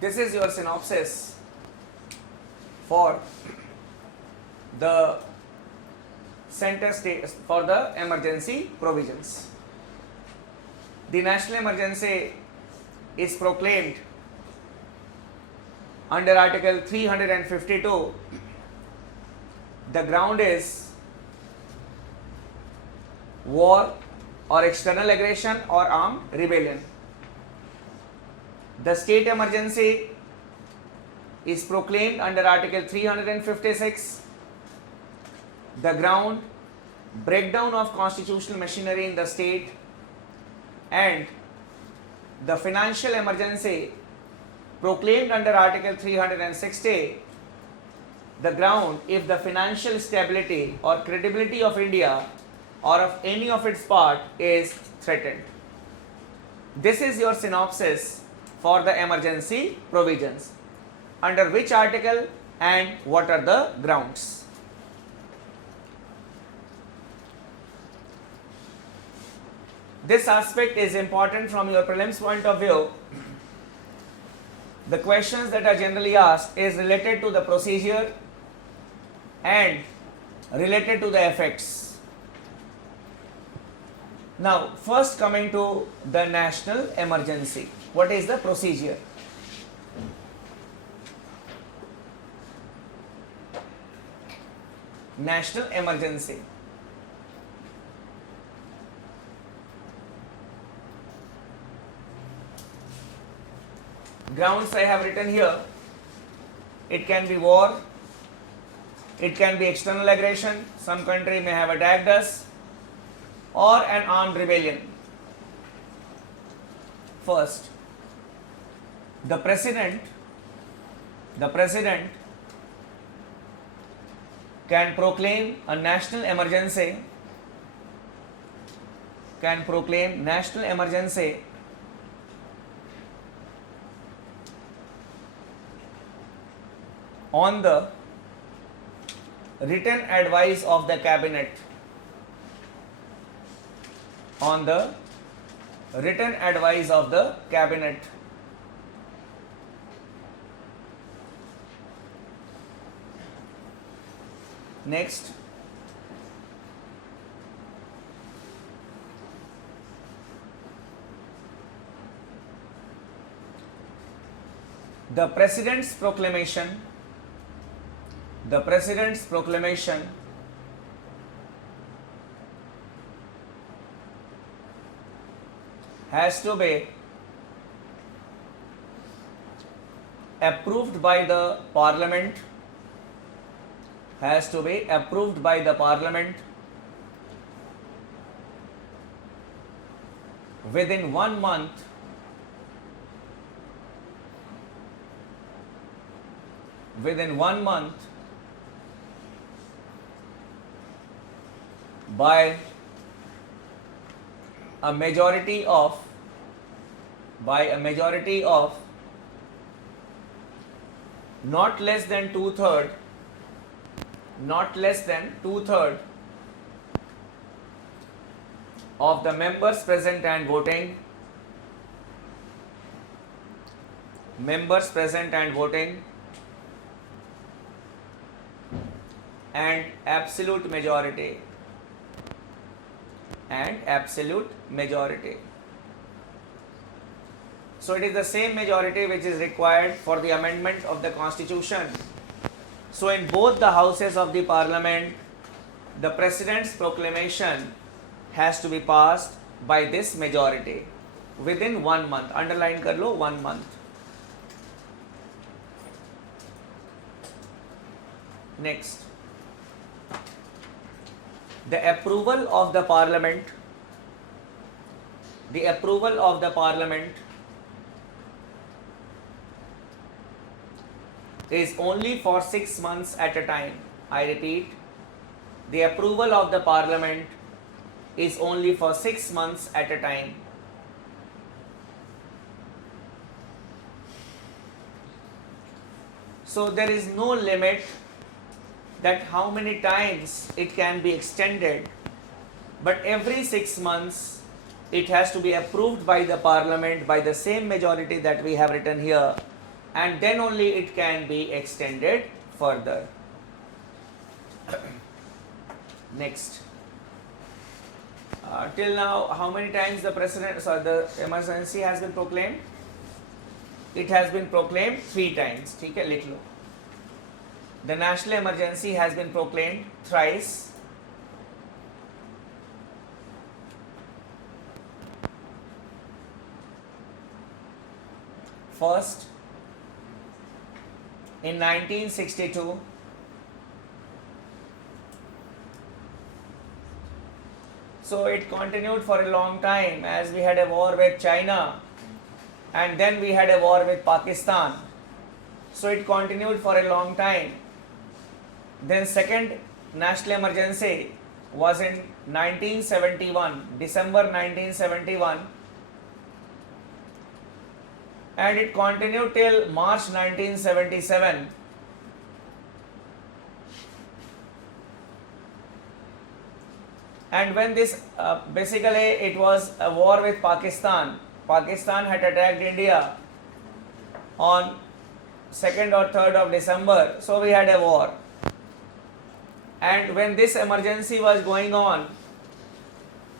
This is your synopsis for the center state for the emergency provisions. The national emergency is proclaimed under Article 352. The ground is war or external aggression or armed rebellion. The state emergency is proclaimed under Article 356. The ground, breakdown of constitutional machinery in the state, and the financial emergency proclaimed under Article 360. The ground, if the financial stability or credibility of India or of any of its part is threatened. This is your synopsis for the emergency provisions. Under which article and what are the grounds? This aspect is important from your prelims point of view. The questions that are generally asked is related to the procedure and related to the effects. Now, first coming to the national emergency. What is the procedure? National emergency. Grounds I have written here. It can be war, it can be external aggression, some country may have attacked us, or an armed rebellion. First, the president can proclaim a national emergency, on the written advice of the cabinet. On the written advice of the cabinet. Next, the president's proclamation has to be approved by the parliament, within 1 month by a majority of not less than two-thirds of the members present and voting, and absolute majority. So it is the same majority which is required for the amendment of the constitution. So in both the houses of the parliament, the president's proclamation has to be passed by this majority within 1 month. Underline kar lo, 1 month. Next, the approval of the parliament is only for 6 months at a time. I repeat, the approval of the parliament is only for 6 months at a time. So there is no limit that how many times it can be extended, but every 6 months it has to be approved by the parliament by the same majority that we have written here, and then only it can be extended further. Next. Till now, how many times the emergency has been proclaimed? It has been proclaimed 3 times. ठीक है, लिख लो. The national emergency has been proclaimed thrice. First, in 1962, so it continued for a long time, as we had a war with China and then we had a war with Pakistan. So it continued for a long time. Then second national emergency was in 1971, December 1971, and it continued till March 1977. And when this basically it was a war with Pakistan. Pakistan had attacked India on 2nd or 3rd of December, so we had a war. And when this emergency was going on,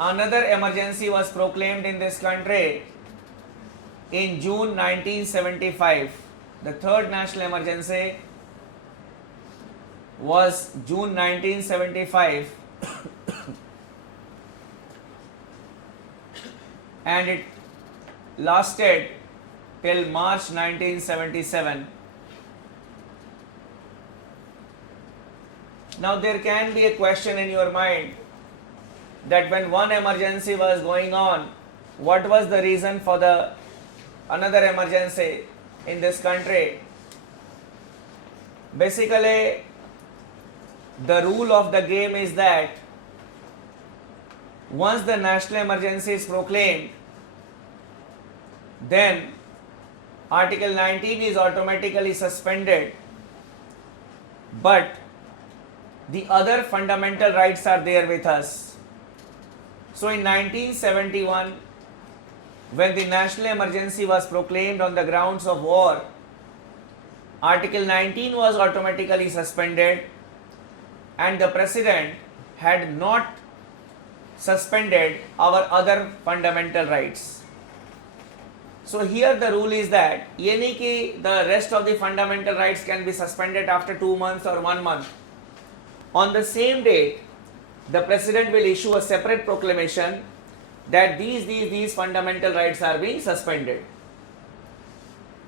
another emergency was proclaimed in this country in June 1975. The third national emergency was June 1975 and it lasted till March 1977. Now there can be a question in your mind that when one emergency was going on, what was the reason for the another emergency in this country? Basically, the rule of the game is that once the national emergency is proclaimed, then Article 19 is automatically suspended, but the other fundamental rights are there with us. So in 1971, when the national emergency was proclaimed on the grounds of war, Article 19 was automatically suspended and the President had not suspended our other fundamental rights. So here the rule is that यानी कि the rest of the fundamental rights can be suspended after 2 months or 1 month. On the same date, the President will issue a separate proclamation that these fundamental rights are being suspended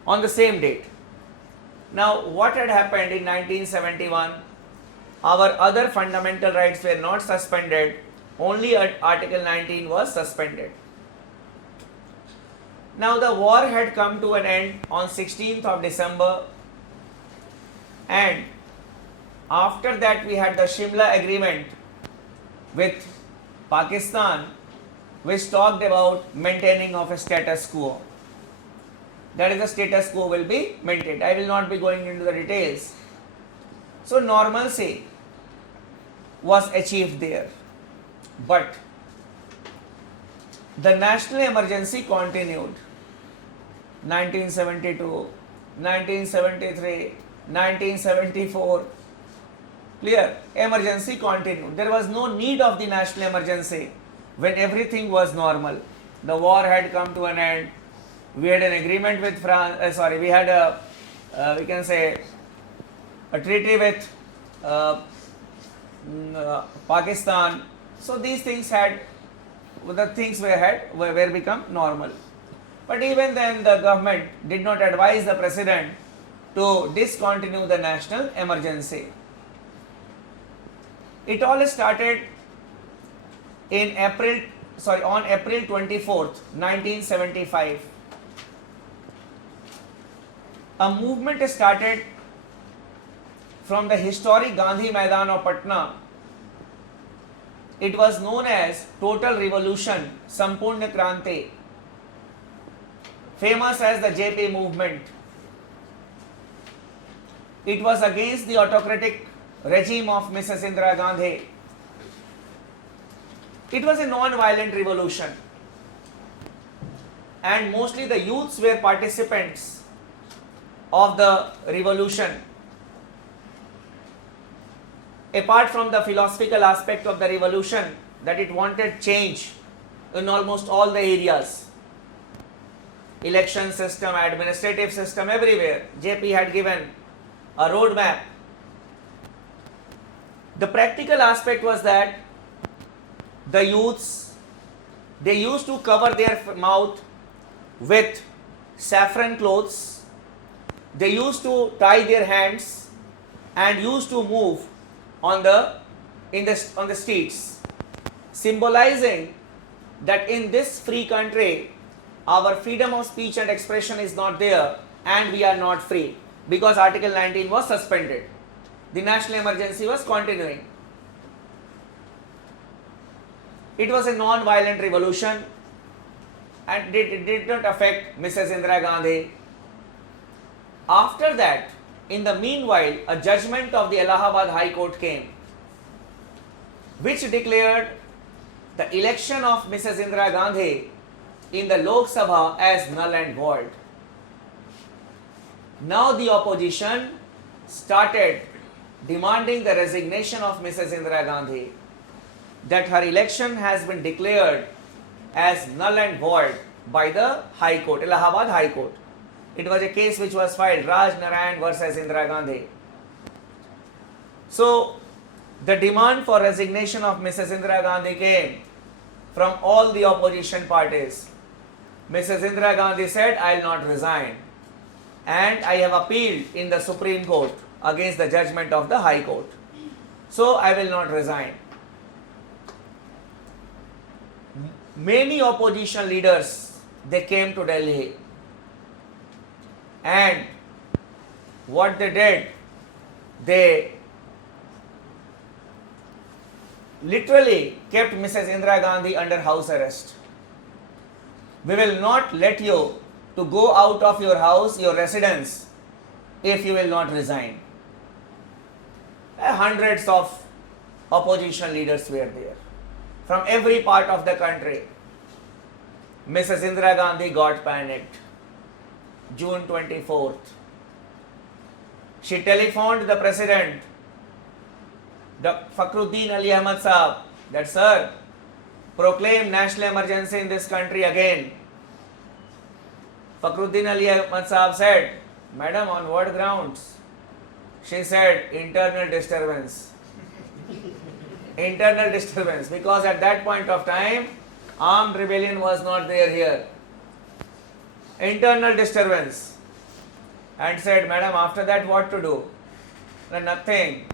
on the same date. Now, what had happened in 1971? Our other fundamental rights were not suspended, only Article 19 was suspended. Now, the war had come to an end on 16th of December, and after that we had the Shimla Agreement with Pakistan, which talked about maintaining of a status quo. That is, the status quo will be maintained. I will not be going into the details. So normalcy was achieved there, but the national emergency continued. 1972, 1973, 1974. Clear? Emergency continued. There was no need of the national emergency when everything was normal. The war had come to an end. We had an agreement with France. We had a we can say a treaty with Pakistan. So these things were become normal. But even then, the government did not advise the President to discontinue the national emergency. It all started on April 24th, 1975. A movement started from the historic Gandhi Maidan of Patna. It was known as Total Revolution, Sampurna Kranti, famous as the JP movement. It was against the autocratic regime of Mrs. Indira Gandhi. It was a non-violent revolution, and mostly the youths were participants. of the revolution, apart from the philosophical aspect of the revolution, that it wanted change in almost all the areas, election system, administrative system, everywhere. JP had given a roadmap. The practical aspect was that the youths, they used to cover their mouth with saffron clothes, they used to tie their hands and used to move on the streets, symbolizing that in this free country our freedom of speech and expression is not there and we are not free, because Article 19 was suspended. The national emergency was continuing. It was a non-violent revolution and it did not affect Mrs. Indira Gandhi. After that, in the meanwhile, a judgment of the Allahabad High Court came, which declared the election of Mrs. Indira Gandhi in the Lok Sabha as null and void. Now the opposition started demanding the resignation of Mrs. Indira Gandhi, that her election has been declared as null and void by the High Court, Allahabad High Court. It was a case which was filed, Raj Narayan versus Indira Gandhi. So, the demand for resignation of Mrs. Indira Gandhi came from all the opposition parties. Mrs. Indira Gandhi said, I will not resign. And I have appealed in the Supreme Court against the judgment of the High Court. So, I will not resign. Many opposition leaders, they came to Delhi. And what they did, they literally kept Mrs. Indira Gandhi under house arrest. We will not let you to go out of your house, your residence, if you will not resign. Hundreds of opposition leaders were there from every part of the country. Mrs. Indira Gandhi got panicked. June 24th. She telephoned the president, Fakhruddin Ali Ahmad Saab, that sir, proclaim national emergency in this country again. Fakhruddin Ali Ahmad Saab said, Madam, on what grounds? She said, internal disturbance. Internal disturbance, because at that point of time, armed rebellion was not there here. Internal disturbance. And said, Madam, after that what to do? Nothing.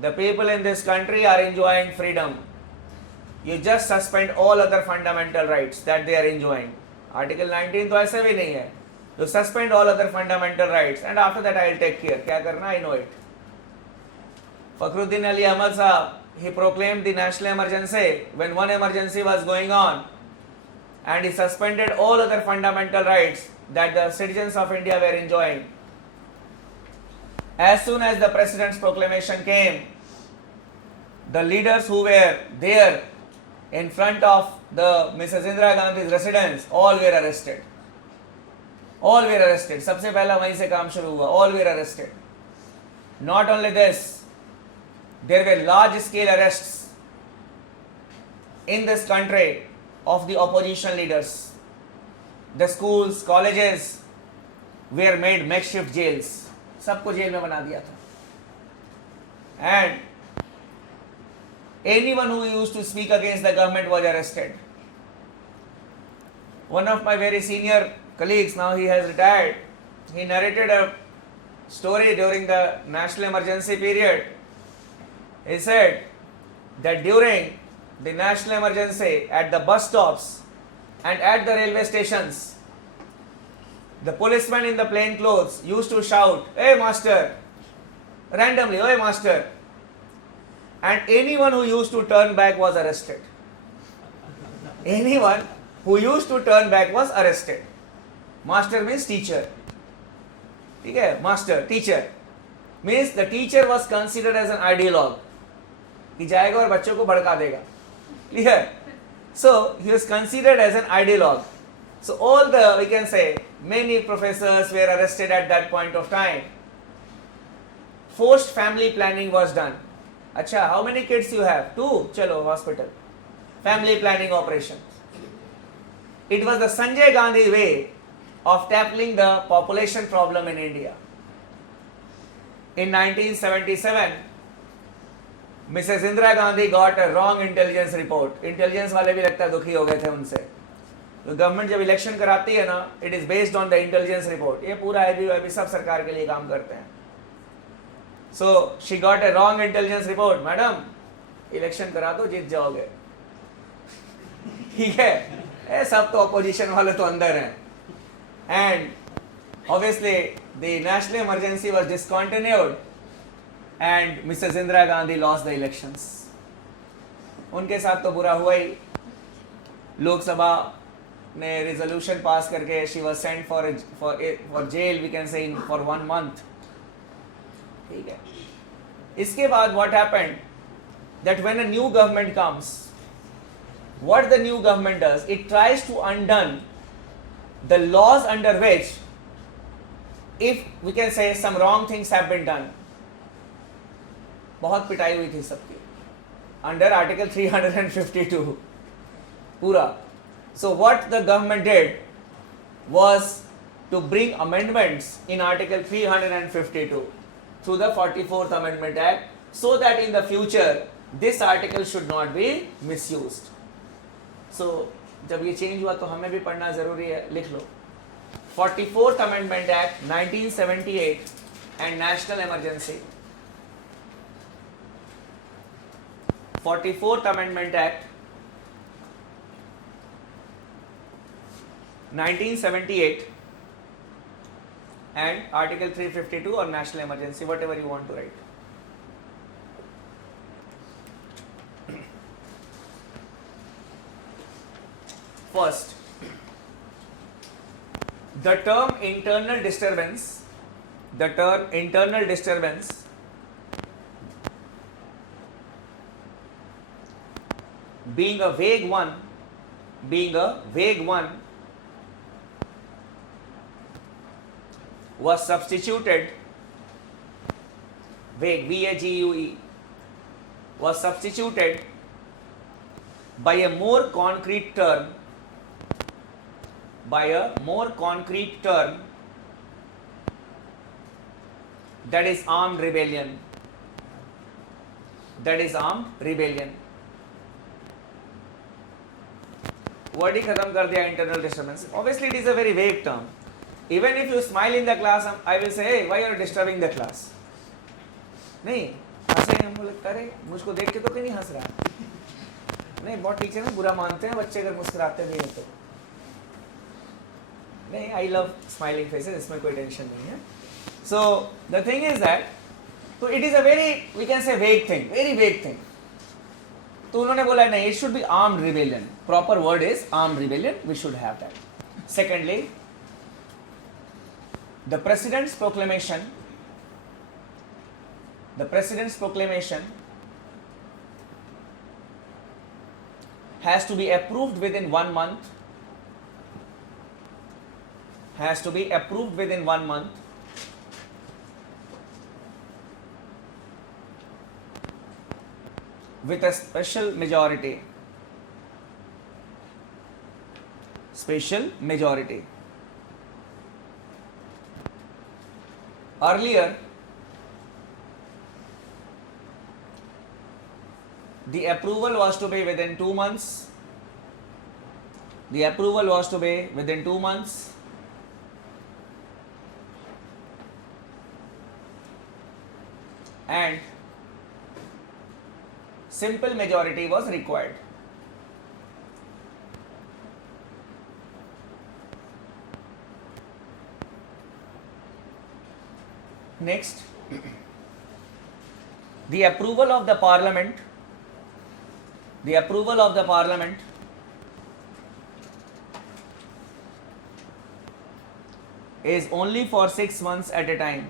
The people in this country are enjoying freedom. You just suspend all other fundamental rights that they are enjoying. Article 19 तो ऐसे भी नहीं है. You suspend all other fundamental rights and after that I will take care. क्या करना? I know it. Fakhruddin Ali Ahmad Saab, he proclaimed the national emergency when one emergency was going on, and he suspended all other fundamental rights that the citizens of India were enjoying. As soon as the president's proclamation came, the leaders who were there in front of the Mrs. Indira Gandhi's residence, all were arrested. All were arrested. सबसे पहला वहीं से काम शुरू हुआ. All were arrested. Not only this, there were large-scale arrests in this country of the opposition leaders. The schools, colleges were made makeshift jails. सबको jail में बना दिया था. And anyone who used to speak against the government was arrested. One of my very senior colleagues, now he has retired, he narrated a story during the national emergency period. He said that during the national emergency, at the bus stops and at the railway stations, the policemen in the plain clothes used to shout, "Hey master," randomly, "Hey master," and anyone who used to turn back was arrested. Anyone who used to turn back was arrested. Master means teacher. Okay? Master, teacher. Means the teacher was considered as an ideologue. कि जाएगा और बच्चों को भड़का देगा. Clear? So he was considered as an ideologue. So all the, we can say, Many professors were arrested at that point of time. Forced family planning was done. Acha, how many kids you have? 2. Chalo, hospital. Family planning operation. It was the Sanjay Gandhi way of tackling the population problem in India. In 1977, Mrs. Indira Gandhi got a wrong intelligence report. Intelligence वाले भी लगता है दुखी हो गए थे उनसे. तो गवर्नमेंट जब इलेक्शन कराती है ना, it is based on the intelligence report. ये पूरा IB सब सरकार के लिए काम करते हैं. So she got a wrong intelligence report. Madam, election करा दो, जीत जाओगे. ठीक है? ये सब तो opposition वाले तो अंदर हैं. And obviously the national emergency was discontinued and Mrs. Indira Gandhi lost the elections. उनके साथ तो बुरा हुआ ही. लोकसभा ने resolution pass करके she was sent for jail, we can say, for 1 month. ठीक है. इसके बाद what happened, that when a new government comes, what the new government does, it tries to undo the laws under which, if we can say, some wrong things have been done. बहुत पिटाई हुई थी सबकी under article 352 पूरा. So what the government did was to bring amendments in article 352 through the 44th Amendment Act, so that in the future this article should not be misused. So जब ये change हुआ तो हमें भी पढ़ना जरूरी है, लिख लो. 44th Amendment Act 1978 and National Emergency. 44th Amendment Act 1978 and Article 352 or National Emergency, whatever you want to write. First, the term internal disturbance being a vague one was substituted, vague, VAGUE, was substituted by a more concrete term, that is armed rebellion. Word ही खत्म कर दिया, internal disturbance. Obviously it is a very vague term. Even if you smile in the class, I will say, hey, why you are disturbing the class? नहीं, हंसेंगे हम लोग, अरे मुझको देख के तो क्यों नहीं हंस रहा? नहीं, बहुत टीचर ना बुरा मानते हैं बच्चे अगर मुस्कुराते भी हैं तो. नहीं, I love smiling faces, इसमें कोई टेंशन नहीं है. So the thing is that, so it is a very, we can say, vague thing, very vague thing. तो उन्होंने बोला नहीं, it should be armed rebellion. Proper word is armed rebellion. We should have that. Secondly, the President's proclamation has to be approved within 1 month. With a special majority. Earlier, the approval was to be within 2 months. And simple majority was required. Next, the approval of the parliament is only for 6 months at a time.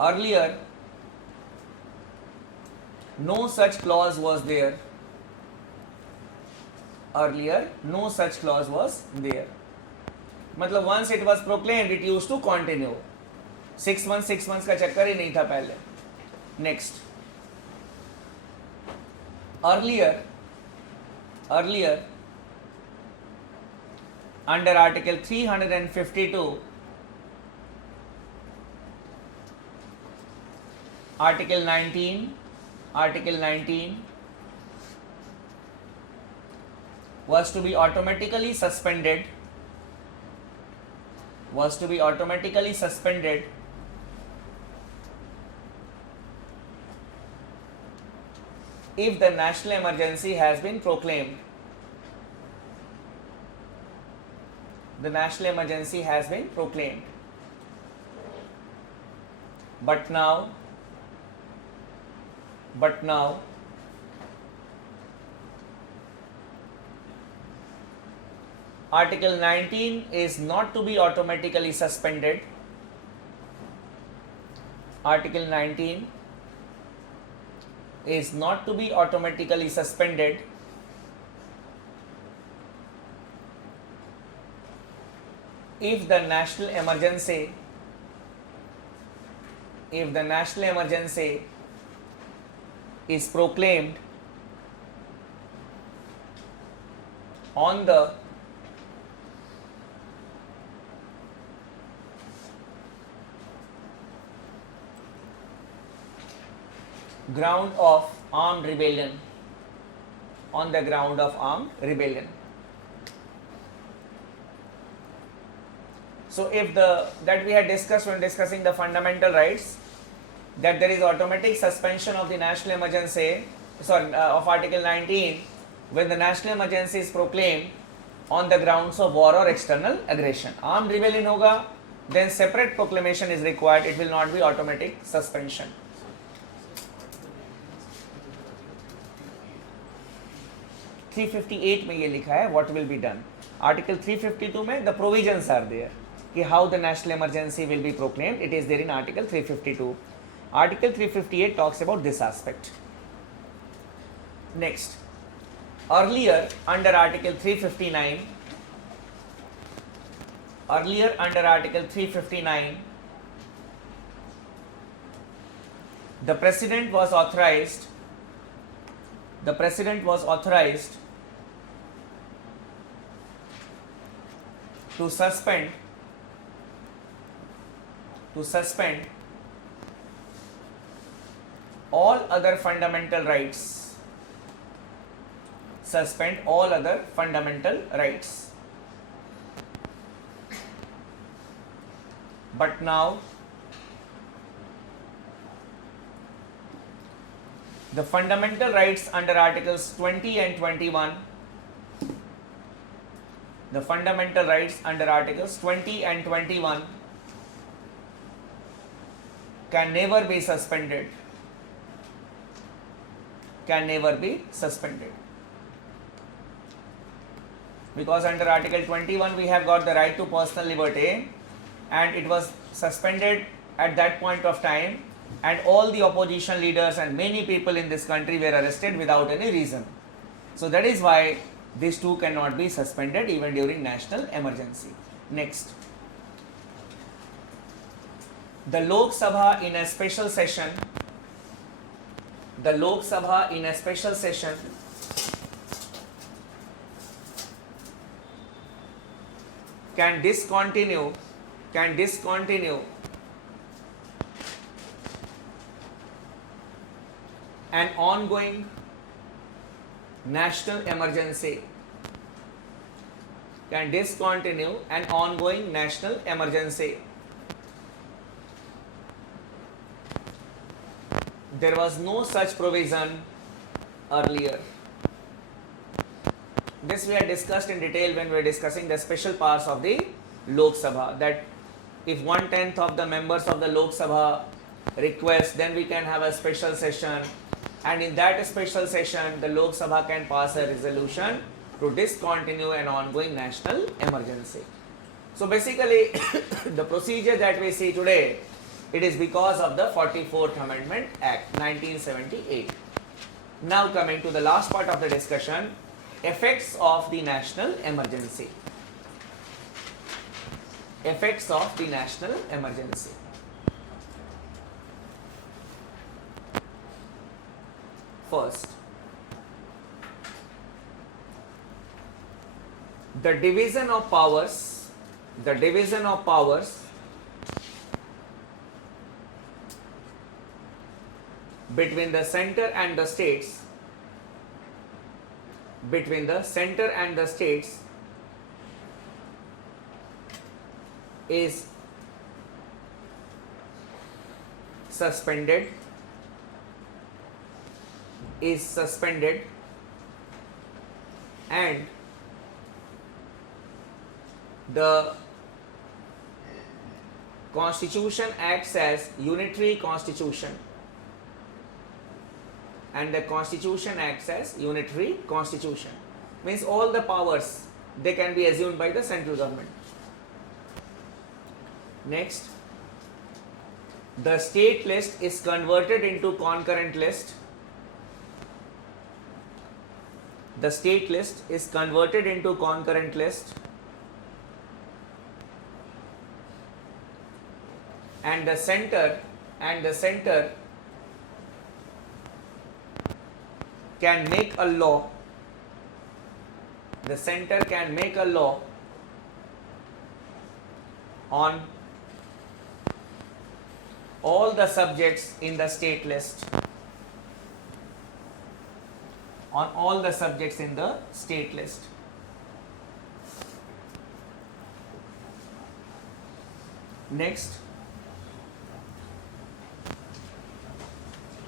Earlier, no such clause was there. Earlier, no such clause was there. मतलब once it was proclaimed, it used to continue. 6 months का चक्कर ही नहीं था पहले. Next. Earlier, under Article 352, Article 19 was to be automatically suspended if the national emergency has been proclaimed. The national emergency has been proclaimed. But now Article 19 is not to be automatically suspended. Article 19 is not to be automatically suspended if the national emergency is proclaimed on the ground of armed rebellion. On the ground of armed rebellion. So if that we had discussed when discussing the fundamental rights, that there is automatic suspension of the national emergency, of Article 19 when the national emergency is proclaimed on the grounds of war or external aggression. Armed rebellion hoga, then separate proclamation is required. It will not be automatic suspension. 358 में ये लिखा है what will be done. Article 352 में the provisions are there कि how the national emergency will be proclaimed. It is there in Article 352. Article 358 talks about this aspect. Next, earlier under Article 359, the President was authorized to suspend all other fundamental rights. Suspend all other fundamental rights. But now the fundamental rights under Articles 20 and 21, the fundamental rights under Articles 20 and 21 can never be suspended. Because under Article 21 we have got the right to personal liberty, and it was suspended at that point of time, and all the opposition leaders and many people in this country were arrested without any reason. So that is why these two cannot be suspended even during national emergency. Next, the Lok Sabha in a special session can discontinue an ongoing national emergency. There was no such provision earlier. This we had discussed in detail when we were discussing the special powers of the Lok Sabha, that if 1/10 of the members of the Lok Sabha request, then we can have a special session, and in that special session the Lok Sabha can pass a resolution to discontinue an ongoing national emergency. So basically the procedure that we see today, it is because of the 44th Amendment Act 1978. Now coming to the last part of the discussion, effects of the national emergency. Effects of the national emergency. First, the division of powers between the center and the states is suspended and the constitution acts as unitary constitution means all the powers they can be assumed by the central government. Next, the state list is converted into concurrent list. The state list is converted into concurrent list, and the center can make a law. The center can make a law on all the subjects in the state list. Next,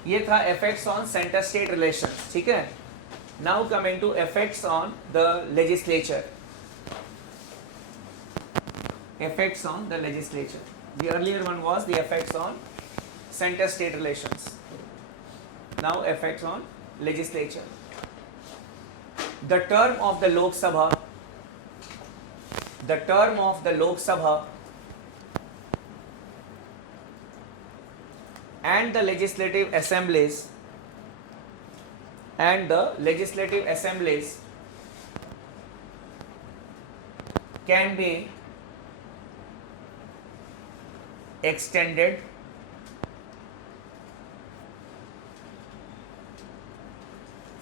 ये था effects on center state relations, ठीक है. Now coming to effects on the legislature. Effects on the legislature. The earlier one was the effects on center state relations. Now effects on legislature. The term of the Lok Sabha and the legislative assemblies can be extended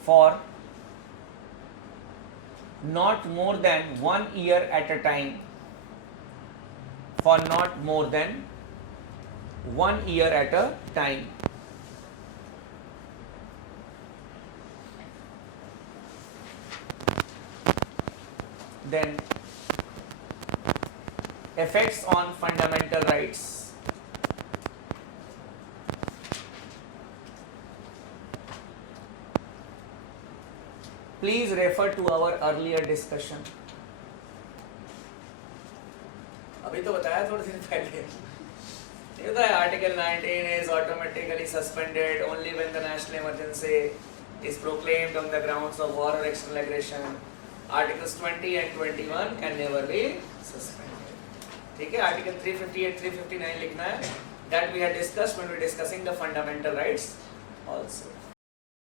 for not more than 1 year at a time. Then effects on fundamental rights. Please refer to our earlier discussion. अभी तो बताया थोड़े दिन पहले. You know, Article 19 is automatically suspended only when the national emergency is proclaimed on the grounds of war or external aggression. Articles 20 and 21 can never be suspended. ठीक है, Article 358, 359 लिखना है. That we had discussed when we were discussing the fundamental rights also.